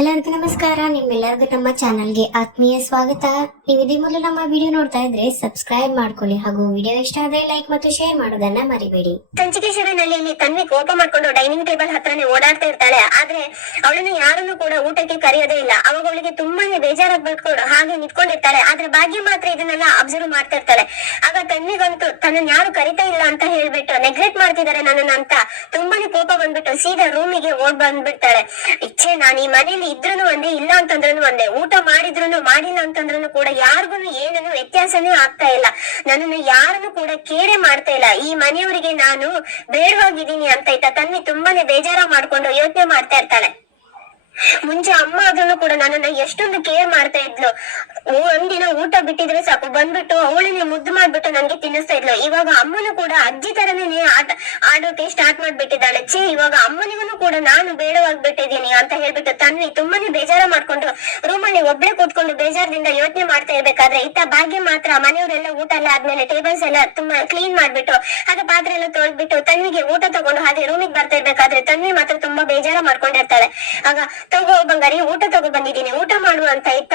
ಎಲ್ಲರಿಗೂ ನಮಸ್ಕಾರ. ನಿಮ್ಮೆಲ್ಲರಿಗೂ ನಮ್ಮ ಚಾನಲ್ಗೆ ಆತ್ಮೀಯ ಸ್ವಾಗತ. ನೀವು ಇದೇ ಮೊದಲು ನಮ್ಮ ವಿಡಿಯೋ ನೋಡ್ತಾ ಇದ್ರೆ ಸಬ್ಸ್ಕ್ರೈಬ್ ಮಾಡ್ಕೊಳ್ಳಿ ಹಾಗೂ ವಿಡಿಯೋ ಇಷ್ಟ ಆದ್ರೆ ಲೈಕ್ ಮತ್ತು ಶೇರ್ ಮಾಡೋದನ್ನ ಮರಿಬೇಡಿ. ಸಂಚಿಕೆ ಶುರುವಿನಲ್ಲಿ ಇಲ್ಲಿ ತನ್ವಿ ಕೋಪ ಮಾಡ್ಕೊಂಡು ಡೈನಿಂಗ್ ಟೇಬಲ್ ಹತ್ರನೇ ಓಡಾಡ್ತಾ ಇರ್ತಾಳೆ. ಆದ್ರೆ ಅವಳನ್ನು ಯಾರನ್ನು ಕೂಡ ಊಟಕ್ಕೆ ಕರೆಯೋದೇ ಇಲ್ಲ. ಅವಾಗ ಅವಳಿಗೆ ತುಂಬಾನೇ ಬೇಜಾರಾಗಿ ಬಿಟ್ಕೊಂಡು ಹಾಗೆ ನಿಂತ್ಕೊಂಡಿರ್ತಾಳೆ. ಆದ್ರೆ ಭಾಗ್ಯ ಮಾತ್ರ ಇದನ್ನೆಲ್ಲ ಅಬ್ಸರ್ವ್ ಮಾಡ್ತಾ ಇರ್ತಾಳೆ. ಆಗ ತನ್ನ ಯಾರು ಕರಿತಾ ಇಲ್ಲ ಅಂತ ಹೇಳ್ಬಿಟ್ಟು ನೆಗ್ಲೆಕ್ಟ್ ಮಾಡ್ತಿದ್ದಾರೆ ನನ್ನನ್ನ ಅಂತ ತುಂಬಾನೇ ಕೋಪ ಬಂದ್ಬಿಟ್ಟು ಸೀದಾ ರೂಮಿಗೆ ಓಡ್ ಬಂದ್ಬಿಡ್ತಾಳೆ. ಇಚ್ಛೆ, ನಾನು ಈ ಮನೇಲಿ ಇದ್ರೂನು ಒಂದೇ, ಇಲ್ಲ ಅಂತಂದ್ರೂ ಒಂದೇ, ಊಟ ಮಾಡಿದ್ರು ಮಾಡಿಲ್ಲ ಅಂತಂದ್ರೂ ಕೂಡ ಯಾರಿಗೂ ಏನನ್ನು ವ್ಯತ್ಯಾಸನೇ ಆಗ್ತಾ ಇಲ್ಲ. ನನ್ನನ್ನು ಯಾರನ್ನು ಕೂಡ ಕೇರೆ ಮಾಡ್ತಾ ಇಲ್ಲ. ಈ ಮನೆಯವರಿಗೆ ನಾನು ಬೇಡವಾಗಿದ್ದೀನಿ ಅಂತ ಆಯ್ತಾ ತನ್ನಿ ತುಂಬಾನೇ ಬೇಜಾರ ಮಾಡ್ಕೊಂಡು ಯೋಚನೆ ಮಾಡ್ತಾ ಇರ್ತಾಳೆ. ಮುಂಚೆ ಅಮ್ಮ ಆದ್ರೂ ಕೂಡ ನನ್ನನ್ನ ಎಷ್ಟೊಂದು ಕೇರ್ ಮಾಡ್ತಾ ಇದ್ಲು. ಒಂದಿನ ಊಟ ಬಿಟ್ಟಿದ್ರೆ ಸಾಕು. ಬಂದ್ಬಿಟ್ಟು ಅವಳನ್ನೇ ಮುದ್ದು ಮಾಡ್ಬಿಟ್ಟು ನನ್ಗೆ ತಿನ್ನಿಸ್ತಾ ಇದ್ಲು. ಇವಾಗ ಅಮ್ಮನು ಕೂಡ ಅಜ್ಜಿ ತರನೇ ಆಟ, ಆಡೋಕೆ ಸ್ಟಾರ್ಟ್ ಮಾಡ್ಬಿಟ್ಟಿದ್ದಾಳೆ. ಛೇ, ಇವಾಗ ಅಮ್ಮನಿಗೂ ಕೂಡ ನಾನು ಬೇಡವಾಗ್ಬಿಟ್ಟಿದ್ದೀನಿ ಅಂತ ಹೇಳ್ಬಿಟ್ಟು ತನ್ವಿ ತುಂಬಾನೇ ಬೇಜಾರ ಮಾಡ್ಕೊಂಡು ರೂಮಲ್ಲಿ ಒಬ್ಳೆ ಕೂತ್ಕೊಂಡು ಬೇಜಾರದಿಂದ ಯೋಚನೆ ಮಾಡ್ತಾ ಇರ್ಬೇಕಾದ್ರೆ ಇತ್ತ ಭಾಗ್ಯ ಮಾತ್ರ ಮನೆಯವರೆಲ್ಲ ಊಟ ಎಲ್ಲ ಆದ್ಮೇಲೆ ಟೇಬಲ್ಸ್ ಎಲ್ಲ ತುಂಬಾ ಕ್ಲೀನ್ ಮಾಡ್ಬಿಟ್ಟು, ಹಾಗೆ ಪಾತ್ರೆ ಎಲ್ಲ ತೊಳ್ದ್ಬಿಟ್ಟು ತನ್ವಿಗೆ ಊಟ ತಗೊಂಡು ಹಾಗೆ ರೂಮಿಗೆ ಬರ್ತಾ ಇರ್ಬೇಕಾದ್ರೆ ತನ್ವಿ ಮಾತ್ರ ತುಂಬಾ ಬೇಜಾರ ಮಾಡ್ಕೊಂಡಿರ್ತಾಳೆ. ಆಗ ತಗೋ ಬಂಗಾರಿ ಊಟ ತಗೋ ಬಂದಿದ್ದೀನಿ ಊಟ ಮಾಡು ಅಂತ ಇತ್ತ?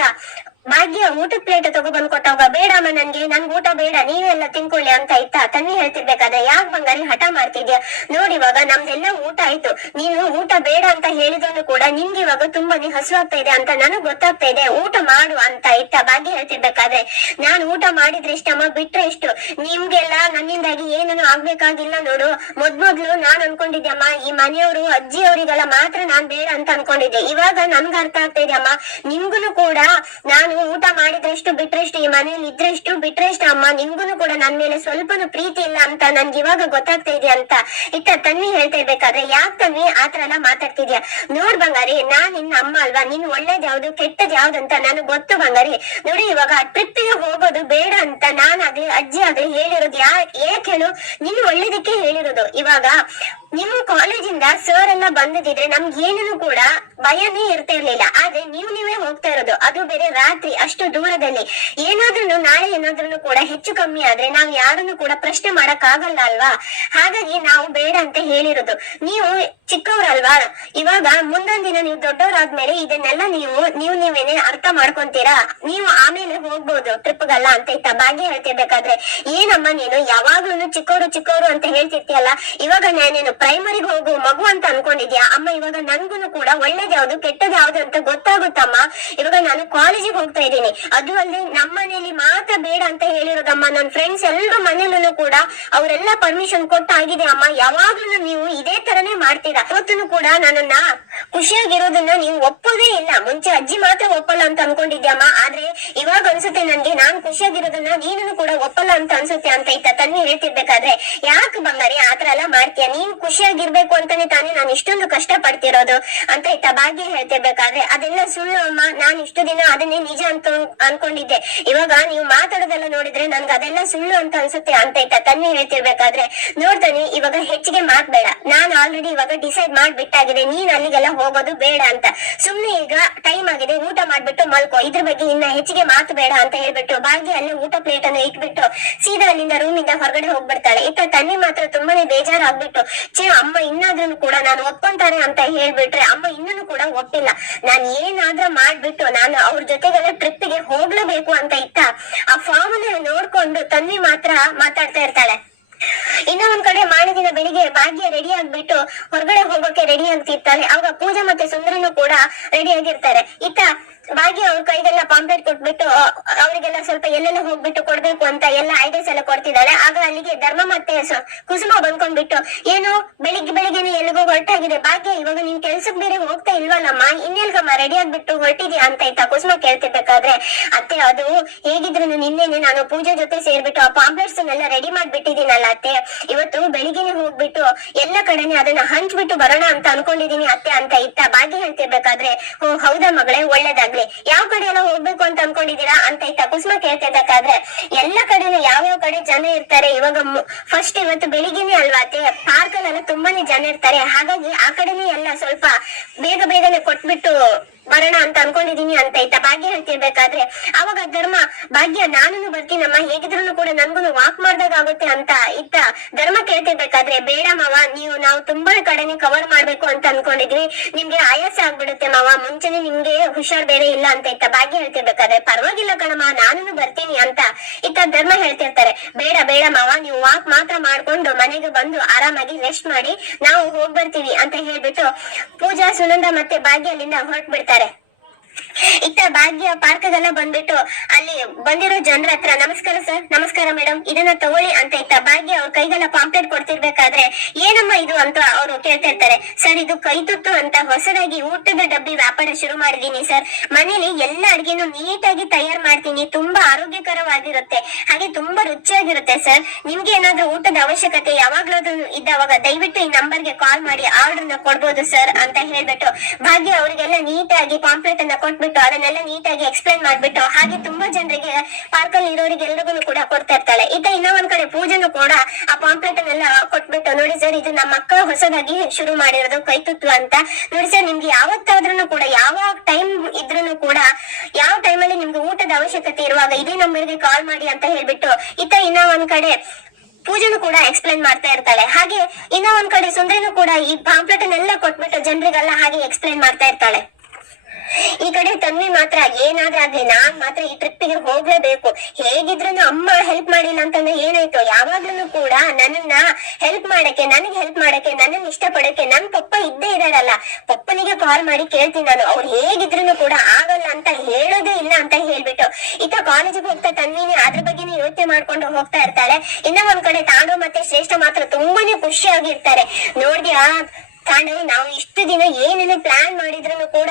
ಭಾಗ್ಯ ಊಟದ ಪ್ಲೇಟ್ ತಗೋ ಬಂದ್ ಕೊಟ್ಟವಾಗ, ಬೇಡಮ್ಮ ನನ್ಗೆ ನನ್ಗೆ ಊಟ ಬೇಡ ನೀವೆಲ್ಲ ತಿನ್ಕೊಳ್ಳಿ ಅಂತ ಇತ್ತ. ತನ್ನಿ ಹೇಳ್ತಿರ್ಬೇಕಾದ್ರೆ, ಯಾಕ್ ಬಂಗಾರಿ, ಹಠ ಮಾಡ್ತಿದ್ಯಾ? ನೋಡಿ ಇವಾಗ ನಮ್ದೆಲ್ಲ ಊಟ ಆಯ್ತು. ನೀನು ಊಟ ಬೇಡ ಅಂತ ಹೇಳಿದ್ರು ಕೂಡ ನಿಮ್ಗೆ ಇವಾಗ ತುಂಬಾನೇ ಹಸುವಾಗ್ತಾ ಇದೆ ಅಂತ ನನಗ್ ಗೊತ್ತಾಗ್ತಾ ಇದೆ. ಊಟ ಮಾಡು ಅಂತ ಇತ್ತ ಭಾಗ್ಯ ಹೇಳ್ತಿರ್ಬೇಕಾದ್ರೆ, ನಾನ್ ಊಟ ಮಾಡಿದ್ರೆ ಇಷ್ಟಮ್ಮ? ಬಿಟ್ರೆ ಇಷ್ಟು ನಿಮ್ಗೆಲ್ಲ ನನ್ನಿಂದಾಗಿ ಏನೇನು ಆಗ್ಬೇಕಾಗಿಲ್ಲ ನೋಡು. ಮೊದ್ಮೊದ್ಲು ನಾನ್ ಅನ್ಕೊಂಡಿದ್ಯಮ್ಮ, ಈ ಮನೆಯವರು ಅಜ್ಜಿ ಅವರಿಗೆಲ್ಲ ಮಾತ್ರ ನಾನ್ ಬೇಡ ಅಂತ ಅನ್ಕೊಂಡಿದ್ದೆ. ಇವಾಗ ನನ್ಗೆ ಅರ್ಥ ಆಗ್ತಾ ಇದೆಯಮ್ಮ. ನಿಮ್ಗು ಕೂಡ ನಾನು ಊಟ ಮಾಡಿದ್ರೆಷ್ಟು, ಬಿಟ್ರೆಷ್ಟು, ಈ ಮನೆಯಲ್ಲಿ ಇದ್ರೆಷ್ಟು, ಬಿಟ್ರೆಷ್ಟು ಅಮ್ಮ, ನಿಮ್ಗುನು ಕೂಡ ನನ್ ಮೇಲೆ ಸ್ವಲ್ಪನು ಪ್ರೀತಿ ಇಲ್ಲ ಅಂತ ನನ್ಗೆ ಇವಾಗ ಗೊತ್ತಾಗ್ತಾ ಇದೆ ಅಂತ ಇತ್ತ ತನ್ವಿ ಹೇಳ್ತಾ ಇರ್ಬೇಕಾದ್ರೆ, ಯಾಕ್ ತನ್ವಿ ಆತರ ಎಲ್ಲ ಮಾತಾಡ್ತಿದ್ಯಾ? ನೋಡ್ ಬಂಗಾರಿ, ನಾನ್ ನಿನ್ನ ಅಮ್ಮ ಅಲ್ವಾ? ನಿನ್ ಒಳ್ಳೇದ್ ಯಾವ್ದು, ಕೆಟ್ಟದ್ ಯಾವ್ದಂತ ನನಗ್ ಗೊತ್ತು ಬಂಗಾರಿ. ನೋಡಿ ಇವಾಗ ಟ್ರಿಪ್ಗೆ ಹೋಗೋದು ಬೇಡ ಅಂತ ನಾನಾಗ್ಲಿ ಅಜ್ಜಿ ಆಗ್ಲಿ ಹೇಳಿರೋದು ಯಾ ಏಕ್ ಹೇಳು? ನೀನ್ ಒಳ್ಳೇದಕ್ಕೆ ಹೇಳಿರೋದು. ಇವಾಗ ನಿಮ್ಮ ಕಾಲೇಜಿಂದ ಸರ್ ಎಲ್ಲ ಬಂದಿದ್ರೆ ನಮ್ಗೆ ಏನನ್ನು ಕೂಡ ಭಯನೇ ಇರ್ತಾ ಇರ್ಲಿಲ್ಲ. ಆದ್ರೆ ನೀವು ನೀವೇ ಹೋಗ್ತಾ ಇರೋದು. ಅದು ಬೇರೆ ರಾತ್ರಿ ಅಷ್ಟು ದೂರದಲ್ಲಿ. ಏನಾದ್ರೂ ನಾಳೆ ಏನಾದ್ರೂ ಕೂಡ ಹೆಚ್ಚು ಕಮ್ಮಿ ಆದ್ರೆ ನಾವ್ ಯಾರನ್ನು ಕೂಡ ಪ್ರಶ್ನೆ ಮಾಡಕ್ ಆಗಲ್ಲ ಅಲ್ವಾ? ಹಾಗಾಗಿ ನಾವು ಬೇಡ ಅಂತ ಹೇಳಿರೋದು. ನೀವು ಚಿಕ್ಕವ್ರಲ್ವಾ? ಇವಾಗ ಮುಂದೊಂದ್ ದಿನ ನೀವು ದೊಡ್ಡವರಾದ್ಮೇಲೆ ಇದನ್ನೆಲ್ಲ ನೀವು ನೀವು ನೀವೇನೆ ಅರ್ಥ ಮಾಡ್ಕೊಂತೀರಾ? ನೀವು ಆಮೇಲೆ ಹೋಗ್ಬೋದು ಟ್ರಿಪ್ಗಲ್ಲ ಅಂತ ಇತ್ತ ಭಾಗ್ಯ ಹೇಳ್ತಿರ್ಬೇಕಾದ್ರೆ. ಏನಮ್ಮ ನೀನು? ಯಾವಾಗ್ಲೂ ಚಿಕ್ಕವರು ಚಿಕ್ಕವರು ಅಂತ ಹೇಳ್ತಿರ್ತೀಯಲ್ಲ. ಇವಾಗ ನಾನೇನು ಪ್ರೈಮರಿಗೆ ಹೋಗು, ಮಗು ಅಂತ ಅನ್ಕೊಂಡಿದ್ಯಾ? ಅಮ್ಮ, ಇವಾಗ ನನ್ಗುನು ಕೂಡ ಒಳ್ಳೇದ್ ಯಾವ್ದು ಕೆಟ್ಟದ್ ಯಾವ್ದು ಅಂತ ಗೊತ್ತಾಗುತ್ತಮ್ಮ. ಇವಾಗ ನಾನು ಕಾಲೇಜಿಗೆ ಹೋಗ್ತಾ ಇದ್ದೀನಿ. ಅದು ಅಲ್ಲದೆ ನಮ್ಮ ಮನೇಲಿ ಮಾತ್ರ ಬೇಡ ಅಂತ ಹೇಳಿರೋದಮ್ಮ. ನನ್ನ ಫ್ರೆಂಡ್ಸ್ ಎಲ್ಲರೂ ಮನೇಲೂ ಕೂಡ ಅವರೆಲ್ಲ ಪರ್ಮಿಷನ್ ಕೊಟ್ಟಾಗಿದೆ ಅಮ್ಮ. ಯಾವಾಗ್ಲೂ ನೀವು ಇದೇ ತರನೇ ಮಾಡ್ತೀರಾ? ಅವತ್ತೂ ಕೂಡ ನನ್ನನ್ನ ಖುಷಿಯಾಗಿರೋದನ್ನ ನೀವು ಒಪ್ಪೋದೇ ಇಲ್ಲ. ಮುಂಚೆ ಅಜ್ಜಿ ಮಾತ್ರ ಒಪ್ಪಲ್ಲ ಅಂತ ಅನ್ಕೊಂಡಿದ್ಯಮ್ಮ. ಆದ್ರೆ ಇವಾಗ ಅನ್ಸುತ್ತೆ ನನ್ಗೆ ನಾನ್ ಖುಷಿಯಾಗಿರೋದನ್ನ ನೀನು ಕೂಡ ಒಪ್ಪಲ್ಲ ಅಂತ ಅನ್ಸುತ್ತೆ ಅಂತ ಇತ್ತ ತನ್ನಿ ಹೇಳ್ತಿರ್ಬೇಕಾದ್ರೆ. ಯಾಕೆ ಬಂಗಾರಿ? ಆತರ ಎಲ್ಲ ಮಾಡ್ತೀಯ? ನೀನ್ ಖುಷಿಯಾಗಿರ್ಬೇಕು ಅಂತಾನೆ ತಾನೇ ನಾನು ಇಷ್ಟೊಂದು ಕಷ್ಟ ಪಡ್ತಿರೋದು ಅಂತ ಇತ್ತ ಭಾಗ್ಯ ಹೇಳ್ತಿರ್ಬೇಕಾದ್ರೆ ಅದೆಲ್ಲ ಸುಳ್ಳು ಅಮ್ಮ. ನಾನು ಇಷ್ಟು ದಿನ ಅದನ್ನೇ ನಿಜ ಅಂತ ಅನ್ಕೊಂಡಿದ್ದೆ. ಇವಾಗ ನೀವು ಮಾತಾಡೋದೆಲ್ಲ ನೋಡಿದ್ರೆ ನನ್ಗೆ ಅದೆಲ್ಲ ಸುಳ್ಳು ಅಂತ ಅನ್ಸುತ್ತೆ ಅಂತ ಇತ್ತ ತನ್ನಿ ಹೇಳ್ತಿರ್ಬೇಕಾದ್ರೆ. ನೋಡ್ತಾನೆ ಇವಾಗ ಹೆಚ್ಚಿಗೆ ಮಾತ್ಬೇಡ ನಾನ್ ಆಲ್ರೆಡಿ ಇವಾಗ ಡಿಸೈಡ್ ಮಾಡ್ಬಿಟ್ಟಾಗಿದೆ. ನೀನ್ ಅಲ್ಲಿಗೆಲ್ಲ ಹೋಗೋದು ಬೇಡ ಅಂತ. ಸುಮ್ನೆ ಈಗ ಟೈಮ್ ಆಗಿದೆ, ಊಟ ಮಾಡ್ಬಿಟ್ಟು ಮಲ್ಕೋ. ಇದ್ರ ಬಗ್ಗೆ ಇನ್ನ ಹೆಚ್ಚಿಗೆ ಮಾತು ಬೇಡ ಅಂತ ಹೇಳ್ಬಿಟ್ಟು ಬಾಗಿ ಅಲ್ಲಿ ಊಟ ಪ್ಲೇಟ್ ಅನ್ನು ಇಟ್ಬಿಟ್ಟು ಸೀದಾ ಅಲ್ಲಿಂದ ರೂಮಿಂದ ಹೊರಗಡೆ ಹೋಗ್ಬಿಡ್ತಾಳೆ. ಇತ್ತ ತನ್ನಿ ಮಾತ್ರ ತುಂಬಾನೇ ಬೇಜಾರಾಗ್ಬಿಟ್ಟು ಛೇ ಅಮ್ಮ ಇನ್ನಾದ್ರೂ ಕೂಡ ನಾನು ಒಪ್ಕೊಂತಾರೆ ಅಂತ ಹೇಳ್ಬಿಟ್ರೆ ಅಮ್ಮ ಇನ್ನೂ ಕೂಡ ಒಪ್ಪಿಲ್ಲ. ನಾನ್ ಏನಾದ್ರೂ ಮಾಡ್ಬಿಟ್ಟು ನಾನು ಅವ್ರ ಜೊತೆಗೆಲ್ಲ ಟ್ರಿಪ್ಗೆ ಹೋಗ್ಲೇಬೇಕು ಅಂತ ಇತ್ತ, ಆ ಫಾರ್ಮ್ ನೋಡ್ಕೊಂಡು ತನ್ವಿ ಮಾತ್ರ ಮಾತಾಡ್ತಾ ಇರ್ತಾಳೆ. ಇನ್ನ ಒಂದ್ ಕಡೆ ಮಾಡಿದಿನ ದಿನ ಬೆಳಿಗ್ಗೆ ಭಾಗ್ಯ ರೆಡಿ ಆಗ್ಬಿಟ್ಟು ಹೊರಗಡೆ ಹೋಗೋಕೆ ರೆಡಿ ಆಗ್ತಿರ್ತಾಳೆ ಅವಾಗ ಪೂಜಾ ಮತ್ತೆ ಸುಂದರನು ಕೂಡ ರೆಡಿ ಆಗಿರ್ತಾರೆ. ಇತ್ತ ಭಾಗ್ಯ ಅವ್ರ ಕೈಗೆಲ್ಲ ಪಾಂಪ್ಲೆಟ್ ಕೊಟ್ಬಿಟ್ಟು ಅವರಿಗೆಲ್ಲ ಸ್ವಲ್ಪ ಎಲ್ಲೆಲ್ಲ ಹೋಗ್ಬಿಟ್ಟು ಕೊಡ್ಬೇಕು ಅಂತ ಎಲ್ಲ ಐಡಿಯಾಸ್ ಎಲ್ಲ ಕೊಡ್ತಿದ್ದಾಳೆ. ಆಗ ಅಲ್ಲಿಗೆ ಧರ್ಮ ಮತ್ತೆ ಕುಸುಮ ಬಂದ್ಕೊಂಡ್ಬಿಟ್ಟು, ಏನು ಬೆಳಿಗ್ಗೆ ಬೆಳಿಗ್ಗೆನೆ ಎಲ್ಲಿಗೋ ಹೊರಟಾಗಿದೆ. ಭಾಗ್ಯ, ಇವಾಗ ನೀನ್ ಕೆಲ್ಸಕ್ ಬೇರೆ ಹೋಗ್ತಾ ಇಲ್ವಲ್ಲಮ್ಮ? ಇನ್ನೆಲ್ಗಮ್ಮ? ರೆಡಿ ಆಗ್ಬಿಟ್ಟು ಹೊರಟಿದ್ಯಾ ಅಂತ ಇತ್ತ ಕುಸುಮ ಕೇಳ್ತಿರ್ಬೇಕಾದ್ರೆ, ಅತ್ತೆ, ಅದು ಹೇಗಿದ್ರು ನಿನ್ನೆನೆ ನಾನು ಪೂಜೆ ಜೊತೆ ಸೇರ್ಬಿಟ್ಟು ಆ ಪಾಂಪ್ಲೆಟ್ಸ್ ಎಲ್ಲ ರೆಡಿ ಮಾಡ್ಬಿಟ್ಟಿದ್ದೀನಲ್ಲ ಅತ್ತೆ. ಇವತ್ತು ಬೆಳಿಗ್ಗೆನೆ ಹೋಗ್ಬಿಟ್ಟು ಎಲ್ಲ ಕಡೆನೆ ಅದನ್ನ ಹಂಚ್ಬಿಟ್ಟು ಬರೋಣ ಅಂತ ಅನ್ಕೊಂಡಿದೀನಿ ಅತ್ತೆ ಅಂತ ಇತ್ತ ಭಾಗ್ಯ ಹೇಳ್ತಿರ್ಬೇಕಾದ್ರೆ, ಓ, ಹೌದಾ ಮಗಳೇ? ಒಳ್ಳೇದಾಗ್ಲಿ ಯಾವ ಕಡೆ ಎಲ್ಲ ಹೋಗ್ಬೇಕು ಅಂತ ಅನ್ಕೊಂಡಿದೀರಾ ಅಂತ ಇತ್ತ ಕುಸುಮ ಕೇಳ್ತಿದ್ದಕ್ಕಾದ್ರೆ ಎಲ್ಲ ಕಡೆನೂ ಯಾವ್ಯಾವ ಕಡೆ ಜನ ಇರ್ತಾರೆ, ಇವಾಗ ಫಸ್ಟ್ ಇವತ್ತು ಬೆಳಿಗ್ಗೆನೆ ಅಲ್ವಾ ಪಾರ್ಕ್ ಅಲ್ಲೆಲ್ಲ ತುಂಬಾನೇ ಜನ ಇರ್ತಾರೆ, ಹಾಗಾಗಿ ಆ ಕಡೆನೇ ಎಲ್ಲ ಸ್ವಲ್ಪ ಬೇಗ ಬೇಗನೆ ಕೊಟ್ಬಿಟ್ಟು ಬರೋಣ ಅಂತ ಅನ್ಕೊಂಡಿದೀನಿ ಅಂತ ಇತ್ತ ಭಾಗ್ಯ ಹೇಳ್ತಿರ್ಬೇಕಾದ್ರೆ, ಅವಾಗ ಧರ್ಮ ಭಾಗ್ಯ ನಾನು ಬರ್ತೀನಮ್ಮ ಹೇಗಿದ್ರು ಕೂಡ ನನ್ಗೂ ವಾಕ್ ಮಾಡ್ದಾಗ ಆಗುತ್ತೆ ಅಂತ ಇತ್ತ ಧರ್ಮ ಕೇಳ್ತಿರ್ಬೇಕಾದ್ರೆ, ಬೇಡ ಮಾವ, ನೀವು ನಾವು ತುಂಬಾ ಕಡೆನೆ ಕವರ್ ಮಾಡ್ಬೇಕು ಅಂತ ಅನ್ಕೊಂಡಿದ್ವಿ. ನಿಮ್ಗೆ ಆಯಾಸ ಆಗ್ಬಿಡುತ್ತೆ ಮಾವ, ಮುಂಚೆನೆ ನಿಮ್ಗೆ ಹುಷಾರ್ ಬೇರೆ ಇಲ್ಲ ಅಂತ ಇತ್ತ ಭಾಗ್ಯ ಹೇಳ್ತಿರ್ಬೇಕಾದ್ರೆ, ಪರವಾಗಿಲ್ಲ ಕಣಮ್ಮ ನಾನು ಬರ್ತೀನಿ ಅಂತ ಇತ್ತ ಧರ್ಮ ಹೇಳ್ತಿರ್ತಾರೆ. ಬೇಡ ಬೇಡ ಮಾವ, ನೀವು ವಾಕ್ ಮಾತ್ರ ಮಾಡ್ಕೊಂಡು ಮನೆಗೆ ಬಂದು ಆರಾಮಾಗಿ ರೆಸ್ಟ್ ಮಾಡಿ, ನಾವು ಹೋಗ್ ಬರ್ತೀವಿ ಅಂತ ಹೇಳ್ಬಿಟ್ಟು ಪೂಜಾ, ಸುನಂದ ಮತ್ತೆ ಭಾಗ್ಯ ಅಲ್ಲಿಂದ ಹೊರಟ್ ಬಿಡ್ತಾರೆ ಇತ್ತ ಭಾಗ್ಯ ಪಾರ್ಕ್ಗೆಲ್ಲ ಬಂದ್ಬಿಟ್ಟು ಅಲ್ಲಿ ಬಂದಿರೋ ಜನರ ಹತ್ರ, ನಮಸ್ಕಾರ ಸರ್ ನಮಸ್ಕಾರ ಮೇಡಮ್ ಇದನ್ನ ತಗೊಳ್ಳಿ ಅಂತ ಇತ್ತ ಭಾಗ್ಯ ಅವ್ರ ಕೈಗೆಲ್ಲ ಪಾಂಪ್ಲೆಟ್ ಕೊಡ್ತಿರ್ಬೇಕಾದ್ರೆ ಏನಮ್ಮ ಇದು ಅಂತ ಅವರು ಕೇಳ್ತಿರ್ತಾರೆ ಸರ್ ಇದು ಕೈ ತುತ್ತು ಅಂತ ಹೊಸದಾಗಿ ಊಟದ ಡಬ್ಬಿ ವ್ಯಾಪಾರ ಶುರು ಮಾಡಿದೀನಿ ಸರ್ ಮನೇಲಿ ಎಲ್ಲ ಅಡ್ಗೆನು ನೀಟಾಗಿ ತಯಾರು ಮಾಡ್ತೀನಿ, ತುಂಬಾ ಆರೋಗ್ಯಕರವಾಗಿರುತ್ತೆ, ಹಾಗೆ ತುಂಬಾ ರುಚಿಯಾಗಿರುತ್ತೆ ಸರ್ ನಿಮ್ಗೆ ಏನಾದ್ರೂ ಊಟದ ಅವಶ್ಯಕತೆ ಯಾವಾಗ್ಲಾದ್ರೂ ಇದ್ದಾವಾಗ ದಯವಿಟ್ಟು ಈ ನಂಬರ್ಗೆ ಕಾಲ್ ಮಾಡಿ ಆರ್ಡರ್ನ ಕೊಡ್ಬೋದು ಸರ್ ಅಂತ ಹೇಳ್ಬಿಟ್ಟು ಭಾಗ್ಯ ಅವರಿಗೆಲ್ಲ ನೀಟಾಗಿ ಪಾಂಪ್ಲೆಟ್ ಅನ್ನ ಕೊಟ್ಬಿಟ್ಟು ಅದನ್ನೆಲ್ಲ ನೀಟಾಗಿ ಎಕ್ಸ್ಪ್ಲೈನ್ ಮಾಡ್ಬಿಟ್ಟು ಹಾಗೆ ತುಂಬಾ ಜನರಿಗೆ ಪಾರ್ಕ್ ಅಲ್ಲಿ ಇರೋರಿಗೆ ಎಲ್ರಿಗೂ ಕೂಡ ಕೊಡ್ತಾ ಇರ್ತಾಳೆ. ಇತ್ತ ಇನ್ನೂ ಒಂದ್ ಕಡೆ ಪೂಜೆನು ಕೂಡ ಆ ಪಾಂಪ್ಲೆಟ್ ಅನ್ನೆಲ್ಲ ಕೊಟ್ಬಿಟ್ಟು, ನೋಡಿ ಸರ್ ಇದು ನಮ್ಮ ಅಕ್ಕ ಹೊಸದಾಗಿ ಶುರು ಮಾಡಿರೋದು ಕೈತುತ್ತು ಅಂತ. ನೋಡಿ ಸರ್ ನಿಮ್ಗೆ ಯಾವತ್ತಾದ್ರೂ ಕೂಡ, ಯಾವ ಟೈಮ್ ಇದ್ರೂ ಕೂಡ, ಯಾವ ಟೈಮ್ ಅಲ್ಲಿ ನಿಮ್ಗೆ ಊಟದ ಅವಶ್ಯಕತೆ ಇರುವಾಗ ಇದೇ ನಂಬರ್ಗೆ ಕಾಲ್ ಮಾಡಿ ಅಂತ ಹೇಳ್ಬಿಟ್ಟು ಇತ್ತ ಇನ್ನ ಒಂದ್ ಕಡೆ ಪೂಜೆನು ಕೂಡ ಎಕ್ಸ್ಪ್ಲೈನ್ ಮಾಡ್ತಾ ಇರ್ತಾಳೆ. ಹಾಗೆ ಇನ್ನೂ ಒಂದ್ ಕಡೆ ಸುಂದ್ರನು ಕೂಡ ಈ ಪಾಂಪ್ಲೆಟ್ ಅನ್ನೆಲ್ಲ ಕೊಟ್ಬಿಟ್ಟು ಜನರಿಗೆಲ್ಲ ಹಾಗೆ ಎಕ್ಸ್ಪ್ಲೈನ್ ಮಾಡ್ತಾ ಇರ್ತಾಳೆ. ಈ ಕಡೆ ತನ್ವಿ ಮಾತ್ರ ಏನಾದ್ರೂ ಆಗ್ಲಿ, ನಾನ್ ಮಾತ್ರ ಈ ಟ್ರಿಪ್ಪಿಗೆ ಹೋಗ್ಲೇಬೇಕು. ಹೇಗಿದ್ರು ಅಮ್ಮ ಹೆಲ್ಪ್ ಮಾಡಿಲ್ಲ ಅಂತಂದ್ರೆ ಏನಾಯ್ತು? ಯಾವಾಗ್ಲೂ ಕೂಡ ನನ್ನನ್ನ ಹೆಲ್ಪ್ ಮಾಡಕ್ಕೆ, ನನಗೆ ಹೆಲ್ಪ್ ಮಾಡಕ್ಕೆ, ನನ್ನನ್ನ ಇಷ್ಟಪಡಕ್ಕೆ ನನ್ ಪಪ್ಪ ಇದ್ದೇ ಇದಾರಲ್ಲ. ಪಪ್ಪನಿಗೆ ಕಾಲ್ ಮಾಡಿ ಕೇಳ್ತೀನಿ ನಾನು. ಅವ್ರು ಹೇಗಿದ್ರು ಕೂಡ ಆಗಲ್ಲ ಅಂತ ಹೇಳೋದೇ ಇಲ್ಲ ಅಂತ ಹೇಳ್ಬಿಟ್ಟು, ಇತ್ತ ಕಾಲೇಜಿಗೆ ಹೋಗ್ತಾ ತನ್ವಿನಿ ಅದ್ರ ಬಗ್ಗೆನೇ ಯೋಚನೆ ಮಾಡ್ಕೊಂಡು ಹೋಗ್ತಾ ಇರ್ತಾಳೆ. ಇನ್ನ ಒಂದ್ ಕಡೆ ತಾಂಡು ಮತ್ತೆ ಶ್ರೇಷ್ಠ ಮಾತ್ರ ತುಂಬಾನೇ ಖುಷಿಯಾಗಿರ್ತಾರೆ. ನೋಡ್ದ್ಯಾ? ತಾಂಡು ನಾವು ಇಷ್ಟು ದಿನ ಏನೇನು ಪ್ಲಾನ್ ಮಾಡಿದ್ರು ಕೂಡ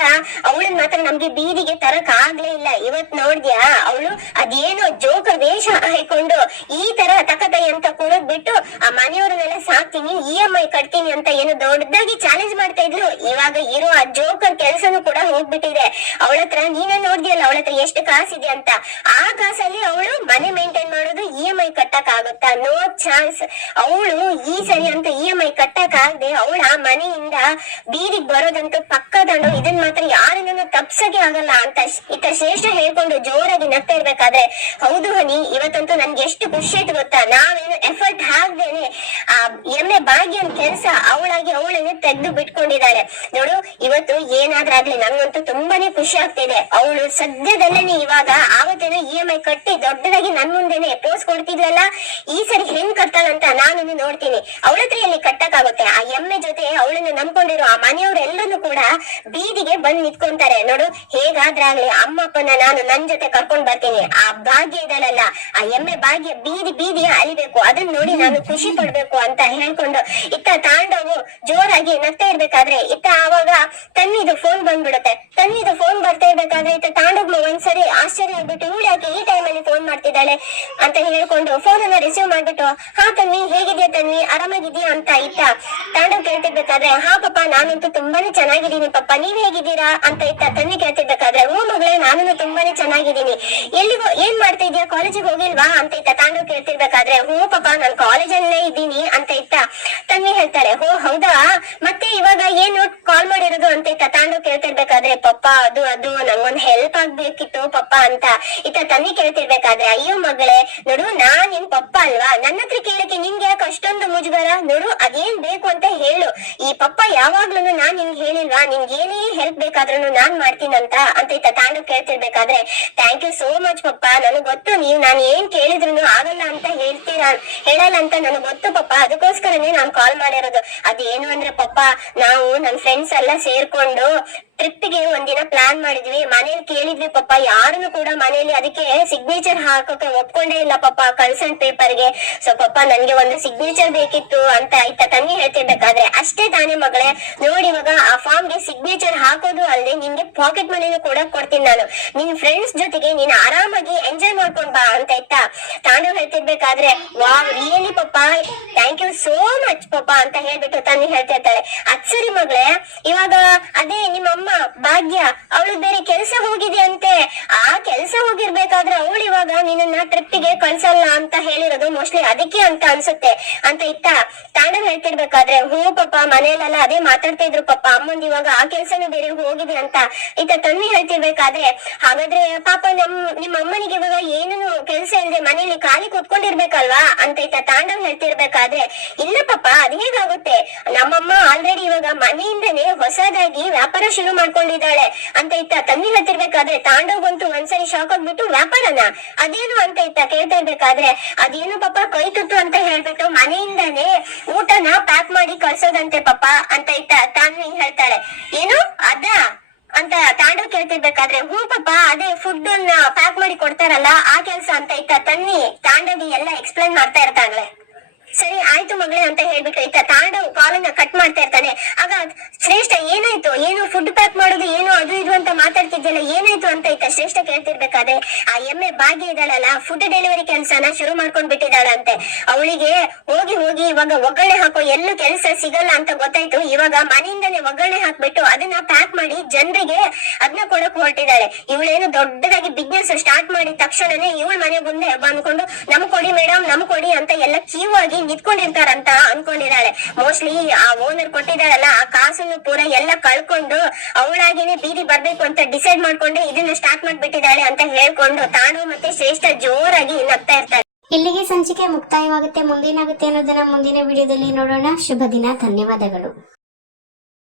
ಅವಳು ಮಾತ್ರ ನಮ್ಗೆ ಬೀದಿಗೆ ತರಕ್ ಆಗ್ಲೇ ಇಲ್ಲ. ಇವತ್ ನೋಡ್ದ್ಯಾ? ಅವಳು ಅದೇನೋ ಜೋಕ ವೇಷ ಹಾಕೊಂಡು ಈ ತರ ತಕತೈ ಅಂತ ಕುಣದ್ ಬಿಟ್ಟು ಆ ಮನೆಯವ್ರನ್ನೆಲ್ಲ ಸಾಕ್ತೀನಿ ಇ ಎಂ ಐ ಕಟ್ತೀನಿ ಅಂತ ಏನು ದೊಡ್ಡದಾಗಿ ಚಾಲೆಂಜ್ ಮಾಡ್ತಾ ಇದ್ರು. ಇವಾಗ ಇರೋ ಆ ಜೋಕರ್ ಕೆಲ್ಸನೂ ಕೂಡ ಹೋಗ್ಬಿಟ್ಟಿದೆ. ಅವಳ ಹತ್ರ ನೀನೇ ನೋಡ್ದಿಯಲ್ಲ ಅವಳ ಹತ್ರ ಎಷ್ಟು ಕಾಸಿದೆ ಅಂತ. ಆ ಕಾಸಲ್ಲಿ ಅವಳು ಮನೆ ಮೇಂಟೈನ್ ಮಾಡೋದು ಇ ಎಂ ಐ ಕಟ್ಟಕ್ ಆಗುತ್ತಾ ನೋ ಚಾನ್ಸ್ ಅವಳು ಈ ಸರಿ ಅಂತ ಇ ಎಂ ಐ ಕಟ್ಟಕ್ ಆಗದೆ ಅವಳ ಮನೆಯಿಂದ ಬೀದಿಗೆ ಬರೋದಂತೂ ಪಕ್ಕದಂಡು ಇದನ್ ಮಾತ್ರ ಯಾರಿಂದ ತಪ್ಸಕ್ಕೆ ಆಗಲ್ಲ ಅಂತ ಇತ್ತ ಶ್ರೇಷ್ಠ ಹೇಳ್ಕೊಂಡು ಜೋರಾಗಿ ನಗ್ತಾ ಇರ್ಬೇಕಾದ್ರೆ, ಹೌದು ಹನಿ, ಇವತ್ತಂತೂ ನನ್ಗೆ ಎಷ್ಟು ಖುಷಿ ಆಯ್ತು ಗೊತ್ತಾ? ನಾವೇನು ಎಫರ್ಟ್ ಹಾಕ್ದೇನೆ, ಆ, ಎಮ್ಮೆ ಭಾಗ್ಯನ್ ಕೆಲ್ಸ ಅವಳಾಗಿ ಅವಳನ್ನು ತೆಗೆದು ಬಿಟ್ಕೊಂಡಿದ್ದಾಳೆ. ನೋಡು, ಇವತ್ತು ಏನಾದ್ರಾಗ್ಲಿ ನಂಗಂತೂ ತುಂಬಾನೇ ಖುಷಿ ಆಗ್ತಿದೆ. ಅವಳು ಸದ್ಯದಲ್ಲೇನೆ ಇವಾಗ ಆವತ್ತೇನೋ ಇ ಎಂ ಐ ಕಟ್ಟಿ ದೊಡ್ಡದಾಗಿ ನನ್ ಮುಂದೆನೆ ಪೋಸ್ ಕೊಡ್ತಿದ್ಲಲ್ಲ, ಈ ಸರಿ ಹೆಂಗ್ ಕಟ್ತಾಳಂತ ನಾನು ನೋಡ್ತೀನಿ. ಅವಳತ್ರ ಎಲ್ಲಿ ಕಟ್ಟಕ್ಕಾಗುತ್ತೆ? ಆ ಎಮ್ಮೆ ಜೊತೆ ಅವಳನ್ನ ನಂಬಿಕೊಂಡಿರೋ ಆ ಮನೆಯವರೆಲ್ಲರೂ ಕೂಡ ಬೀದಿಗೆ ಬಂದ್ ನಿಂತ್ಕೊಂತಾರೆ. ನೋಡು, ಹೇಗಾದ್ರಾಗ್ಲಿ ಅಮ್ಮ, ಅಪ್ಪನ ನಾನು ನನ್ ಜೊತೆ ಕರ್ಕೊಂಡ್ ಬರ್ತೀನಿ. ಆ ಭಾಗ್ಯ ಇದಳಲ್ಲ ಆ ಎಮ್ಮೆ ಭಾಗ್ಯ ಬೀದಿ ಬೀದಿ ಅಲಿಬೇಕು ಅದನ್ನ ನೋಡಿ ನಾನು ಖುಷಿ ಪಡ್ಬೇಕು ಅಂತ ಹೇಳ್ಕೊಂಡು ಇತ್ತ ತಾಂಡವು ಜೋರಾಗಿ ನಗ್ತಾ ಇರ್ಬೇಕಾದ್ರೆ ಇತ್ತ ಆವಾಗ ತನ್ನಿದು ಫೋನ್ ಬಂದ್ಬಿಡುತ್ತೆ. ತನ್ನಿದು ಫೋನ್ ಬರ್ತಾ ಇರ್ಬೇಕಾದ್ರೆ ಇತ್ತ ತಾಂಡವ್ ಒಂದ್ಸರಿ ಆಶ್ಚರ್ಯ ಆಗ್ಬಿಟ್ಟು, ಇವಳು ಯಾಕೆ ಈ ಟೈಮಲ್ಲಿ ಮಾಡ್ತಿದ್ದಾಳೆ ಅಂತ ಹೇಳ್ಕೊಂಡು ಫೋನ್ ಅನ್ನ ರಿಸೀವ್ ಮಾಡ್ಬಿಟ್ಟು, ಹಾ ತನ್ವಿ, ಹೇಗಿದ್ಯಾ ತನ್ವಿ? ಆರಾಮಾಗಿದ್ಯಾ? ಅಂತ ಇತ್ತ ತಾಂಡವ್ ಕೇಳ್ತಿರ್ಬೇಕಾದ್ರೆ, ಹಾ ಪಪ್ಪ, ನಾನಂತೂ ತುಂಬಾನೇ ಚೆನ್ನಾಗಿದ್ದೀನಿ ಪಪ್ಪ. ನೀವ್ ಹೇಗಿದ್ದೀರಾ? ಅಂತ ಇತ್ತ ತನ್ವಿ ಕೇಳ್ತಿರ್ಬೇಕಾದ್ರೆ ಓ ಮಗಳೇ ನಾನು ತುಂಬಾನೇ ಚೆನ್ನಾಗಿದ್ದೀನಿ. ಎಲ್ಲಿಗೋ, ಏನ್ ಮಾಡ್ತಾ ಇದೀಯಾ? ಕಾಲೇಜಿಗೆ ಹೋಗಿಲ್ವಾ? ಅಂತ ಇತ್ತ ತಾಂಡವ್ ಕೇಳ್ತಿರ್ಬೇಕಾದ್ರೆ, ಹ್ಞೂ ಪಪ್ಪ, ನಾನು ಕಾಲೇಜಲ್ಲೇ ಇದ್ದೀನಿ. ಅಂತ ಇತ್ತ ತನ್ವಿ ಹೇಳ್ತಾರೆ. ಹೋ, ಹೌದಾ? ಮತ್ತೆ ಇವಾಗ ಏನು ಕಾಲ್ ಮಾಡಿರೋದು ಅಂತ ಇತ್ತ ತಾಂಡು ಕೇಳ್ತಿರ್ಬೇಕಾದ್ರೆ, ಪಪ್ಪ, ಅದು ಅದು, ನಂಗೊಂದ್ ಹೆಲ್ಪ್ ಆಗ್ಬೇಕಿತ್ತು, ಪಪ್ಪ ಅಂತ ಇತ್ತ ತನ್ನಿ ಕೇಳ್ತಿರ್ಬೇಕಾದ್ರೆ, ಅಯ್ಯೋ ಮಗಳೇ, ನೋಡು ನಾ ನಿನ್ ಪಪ್ಪ ಅಲ್ವಾ? ನನ್ನ ಹತ್ರ ಕೇಳಕ್ಕೆ ನಿನ್ಗೆ ಯಾಕೆ ಅಷ್ಟೊಂದು ಮುಜುಗರ? ನೋಡು, ಅದೇನ್ ಬೇಕು ಅಂತ ಹೇಳು. ಈ ಪಪ್ಪ ಯಾವಾಗ್ಲೂ ನಾನ್ ನಿನ್ಗೆ ಹೇಳಿಲ್ವಾ? ನಿನ್ಗೆ ಏನೇ ಹೆಲ್ಪ್ ಬೇಕಾದ್ರೂ ನಾನ್ ಮಾಡ್ತೀನಂತ ಅಂತ ಇತ್ತ ತಾಂಡು ಕೇಳ್ತಿರ್ಬೇಕಾದ್ರೆ ಥ್ಯಾಂಕ್ ಯು ಸೋ ಮಚ್ ಪಪ್ಪ. ನನಗ್ ಗೊತ್ತು, ನೀವು ನಾನು ಏನ್ ಕೇಳಿದ್ರು ಆಗಲ್ಲ ಅಂತ ಹೇಳ್ತೀರಾ? ಹೇಳಲ್ಲ ಅಂತ ನನಗ್ ಗೊತ್ತು, ಪಪ್ಪ. ಅದಕ್ಕೋಸ್ಕರನೇ ನಾನ್ ಕಾಲ್ ಮಾಡಿರೋದು. ಅದೇನು ಅಂದ್ರೆ ಪಪ್ಪ ನಾವು ನನ್ ಫ್ರೆಂಡ್ಸ್ ಎಲ್ಲ ಸೇರ್ಕೊಂಡು ಟ್ರಿಪ್ಗೆ ಒಂದಿನ ಪ್ಲಾನ್ ಮಾಡಿದ್ವಿ. ಮನೇಲಿ ಕೇಳಿದ್ವಿ ಪಾಪ ಯಾರನ್ನು ಕೂಡ ಮನೇಲಿ ಅದಕ್ಕೆ ಸಿಗ್ನೇಚರ್ ಹಾಕೋಕೆ ಒಪ್ಕೊಂಡೇ ಇಲ್ಲ, ಪಪ್ಪ ಪೇಪರ್ ಪೇಪರ್ಗೆ ಸೊ ಪಪ್ಪ, ನನ್ಗೆ ಒಂದು ಸಿಗ್ನೇಚರ್ ಬೇಕಿತ್ತು ಅಂತ ಇತ್ತ ತನ್ನಿ ಹೇಳ್ತಿರ್ಬೇಕಾದ್ರೆ ಅಷ್ಟೇ ತಾನೇ ಮಗಳೇ. ನೋಡಿ, ಇವಾಗ ಆ ಫಾರ್ಮ್ಗೆ ಸಿಗ್ನೇಚರ್ ಹಾಕೋದು ಅಲ್ಲದೆ ನಿನ್ಗೆ ಪಾಕೆಟ್ ಮನಿನೂ ಕೂಡ ಕೊಡ್ತೀನಿ ನಾನು. ನಿನ್ ಫ್ರೆಂಡ್ಸ್ ಜೊತೆಗೆ ನೀನ್ ಆರಾಮಾಗಿ ಎಂಜಾಯ್ ಮಾಡ್ಕೊಂಡ್ ಬಾ ಅಂತ ಇತ್ತ ತಾನು ಹೇಳ್ತಿರ್ಬೇಕಾದ್ರೆ ವಾವ್ ರಿಯಲಿ ಪಪ್ಪ? ಥ್ಯಾಂಕ್ ಯು ಸೋ ಮಚ್ ಪಾಪ ಅಂತ ಹೇಳ್ಬಿಟ್ಟು ತನ್ನಿ ಹೇಳ್ತಿರ್ತಾಳೆ. ಅದ್ ಸರಿ ಮಗಳೇ, ಇವಾಗ ಅದೇ ನಿಮ್ಮ ಅಮ್ಮ ಭಾಗ್ಯ, ಅವಳು ಬೇರೆ ಕೆಲಸ ಹೋಗಿದೆ ಅಂತೆ ಆ ಕೆಲಸ ಹೋಗಿರ್ಬೇಕಾದ್ರೆ ಅವಳು ಇವಾಗ ನಿನ್ನ ಟ್ರಿಪ್ಪಿಗೆ ಕಳ್ಸಲ್ಲ ಅಂತ ಹೇಳಿರೋದು ಮೋಸ್ಟ್ಲಿ ಅದಕ್ಕೆ ಅಂತ ಅನ್ಸುತ್ತೆ. ಅಂತ ಇತ್ತ? ತಾಂಡವ್ ಹೇಳ್ತಿರ್ಬೇಕಾದ್ರೆ, ಹ್ಞೂ ಪಾಪ, ಮನೆಯಲ್ಲೆಲ್ಲ ಅದೇ ಮಾತಾಡ್ತಾ ಇದ್ರು ಪಾಪ. ಅಮ್ಮಂದ್ ಇವಾಗ ಆ ಕೆಲ್ಸನೂ ಬೇರೆ ಹೋಗಿದೆ ಅಂತ. ಇತ್ತ ತನ್ವಿ ಹೇಳ್ತಿರ್ಬೇಕಾದ್ರೆ, ಹಾಗಾದ್ರೆ ಪಾಪ ನಮ್, ನಿಮ್ಮ ಅಮ್ಮನಿಗೆ ಇವಾಗ ಏನೇನು ಕೆಲ್ಸ ಇಲ್ಲದೆ ಮನೇಲಿ ಖಾಲಿ ಕುತ್ಕೊಂಡಿರ್ಬೇಕಲ್ವಾ? ಅಂತ ಇತ್ತ ತಾಂಡವ್ ಹೇಳ್ತಿರ್ಬೇಕಾದ್ರೆ, ಇಲ್ಲ ಪಾಪ, ಅದ್ ಹೇಗಾಗುತ್ತೆ? ನಮ್ಮಮ್ಮ ಆಲ್ರೆಡಿ ಇವಾಗ ಮನೆಯಿಂದನೇ ಹೊಸದಾಗಿ ವ್ಯಾಪಾರ ಶುರು ಮಾಡ್ಕೊಂಡಿದ್ದಾಳೆ ಅಂತ ಇತ್ತ ತಂಗಿ ಹತ್ತಿರ್ಬೇಕಾದ್ರೆ ತಾಂಡವ್ ಬಂತು, ಒಂದ್ಸರಿ ಶಾಕ್ ಆಗ್ಬಿಟ್ಟು ವ್ಯಾಪಾರನ. ಅದೇನು ಅಂತ ಇತ್ತ ಕೇಳ್ತಾ ಇರ್ಬೇಕಾದ್ರೆ ಅದೇನು ಪಾಪ ಕೈ ತುತ್ತು ಅಂತ ಹೇಳ್ಬಿಟ್ಟು ಮನೆಯಿಂದಾನೇ ಊಟನ ಪ್ಯಾಕ್ ಮಾಡಿ ಕಳ್ಸೋದಂತೆ ಪಾಪ ಅಂತ ಇತ್ತ ತಾನ್ವಿ ಹೇಳ್ತಾಳೆ. ಏನು? ಅದ? ಅಂತ ತಾಂಡವ್ ಕೇಳ್ತಿರ್ಬೇಕಾದ್ರೆ, ಹ್ಞೂ ಪಾಪ, ಅದೇ ಫುಡ್ ಅನ್ನ ಪ್ಯಾಕ್ ಮಾಡಿ ಕೊಡ್ತಾರಲ್ಲ ಆ ಕೆಲ್ಸ ಅಂತ ಇತ್ತ ತನ್ನಿ ತಾಂಡವಿ ಎಲ್ಲ ಎಕ್ಸ್ಪ್ಲೈನ್ ಮಾಡ್ತಾ ಇರ್ತಾಳೆ. ಸರಿ, ಆಯ್ತು ಮಗಳೇ ಅಂತ ಹೇಳ್ಬಿಟ್ಟು ಇತ್ತ ತಾಂಡವ್ ಕಾಲನ್ನ ಕಟ್ ಮಾಡ್ತಾ ಇರ್ತಾನೆ. ಆಗ ಶ್ರೇಷ್ಠ, ಏನಾಯ್ತು? ಏನು ಫುಡ್ ಪ್ಯಾಕ್ ಮಾಡೋದು, ಏನು ಅದು, ಇದು ಅಂತ ಮಾತಾಡ್ತಿದ್ಯಲ್ಲ, ಏನಾಯ್ತು ಅಂತ ಇತ್ತ ಶ್ರೇಷ್ಠ ಕೇಳ್ತಿರ್ಬೇಕಾದ್ರೆ, ಆ ಎಮ್ಮೆ ಭಾಗ್ಯ ಇದ್ದಾಳಲ್ಲ ಫುಡ್ ಡೆಲಿವರಿ ಕೆಲ್ಸನ ಶುರು ಮಾಡ್ಕೊಂಡ್ ಬಿಟ್ಟಿದ್ದಾಳಂತೆ. ಅವಳಿಗೆ ಹೋಗಿ ಹೋಗಿ ಇವಾಗ ಒಗ್ಗರಣೆ ಹಾಕೋ ಎಲ್ಲೂ ಕೆಲಸ ಸಿಗಲ್ಲ ಅಂತ ಗೊತ್ತಾಯ್ತು. ಇವಾಗ ಮನೆಯಿಂದನೇ ಒಗ್ಗರಣೆ ಹಾಕ್ಬಿಟ್ಟು ಅದನ್ನ ಪ್ಯಾಕ್ ಮಾಡಿ ಜನರಿಗೆ ಅದನ್ನ ಕೊಡಕ್ ಹೊರಟಿದ್ದಾಳೆ. ಇವಳೇನು ದೊಡ್ಡದಾಗಿ ಬಿಸ್ನೆಸ್ ಸ್ಟಾರ್ಟ್ ಮಾಡಿದ ತಕ್ಷಣನೇ ಇವಳ ಮನೆ ಮುಂದೆ ಬಂದ್ಕೊಂಡು ನಮ್ ಕೊಡಿ ಮೇಡಮ್ ನಮ್ ಕೊಡಿ ಅಂತ ಎಲ್ಲ ಕ್ಯೂ ಆಗಿ ನಿಂತ್ಕೊಂಡಿರ್ತಾರಂತ ಅನ್ಕೊಂಡಿದ್ದಾಳೆ. ಮೋಸ್ಟ್ಲಿ ಆ ಓನರ್ ಕೊಟ್ಟಿದ್ದಾಳಲ್ಲ, ಆ ಕಾಸನ್ನು ಪೂರ ಎಲ್ಲ ಕಳ್ಕೊಂಡು ಅವಳಾಗಿನೇ ಬೀದಿ ಬರ್ಬೇಕು ಅಂತ ಡಿಸೈಡ್ ಮಾಡ್ಕೊಂಡು ಇದನ್ನ ಸ್ಟಾರ್ಟ್ ಮಾಡ್ಬಿಟ್ಟಿದ್ದಾಳೆ ಅಂತ ಹೇಳ್ಕೊಂಡು ತಾನು ಮತ್ತೆ ಶ್ರೇಷ್ಠ ಜೋರಾಗಿ ನಗ್ತಾ ಇರ್ತಾರೆ ಇಲ್ಲಿಗೆ ಸಂಚಿಕೆ ಮುಕ್ತಾಯವಾಗುತ್ತೆ. ಮುಂದೇನಾಗುತ್ತೆ ಅನ್ನೋದನ್ನ ಮುಂದಿನ ವಿಡಿಯೋದಲ್ಲಿ ನೋಡೋಣ. ಶುಭ ದಿನ. ಧನ್ಯವಾದಗಳು.